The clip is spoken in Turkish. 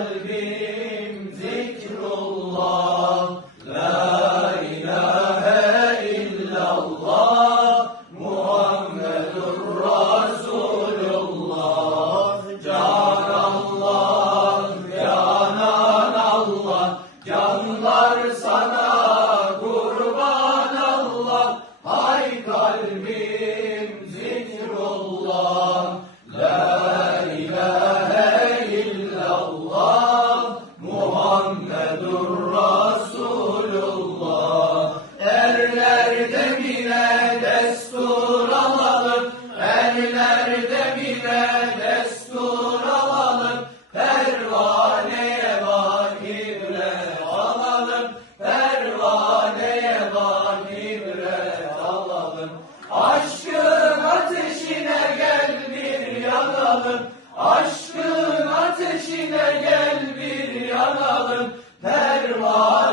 kalbe Aşkın ateşine gel bir yanalım pervane.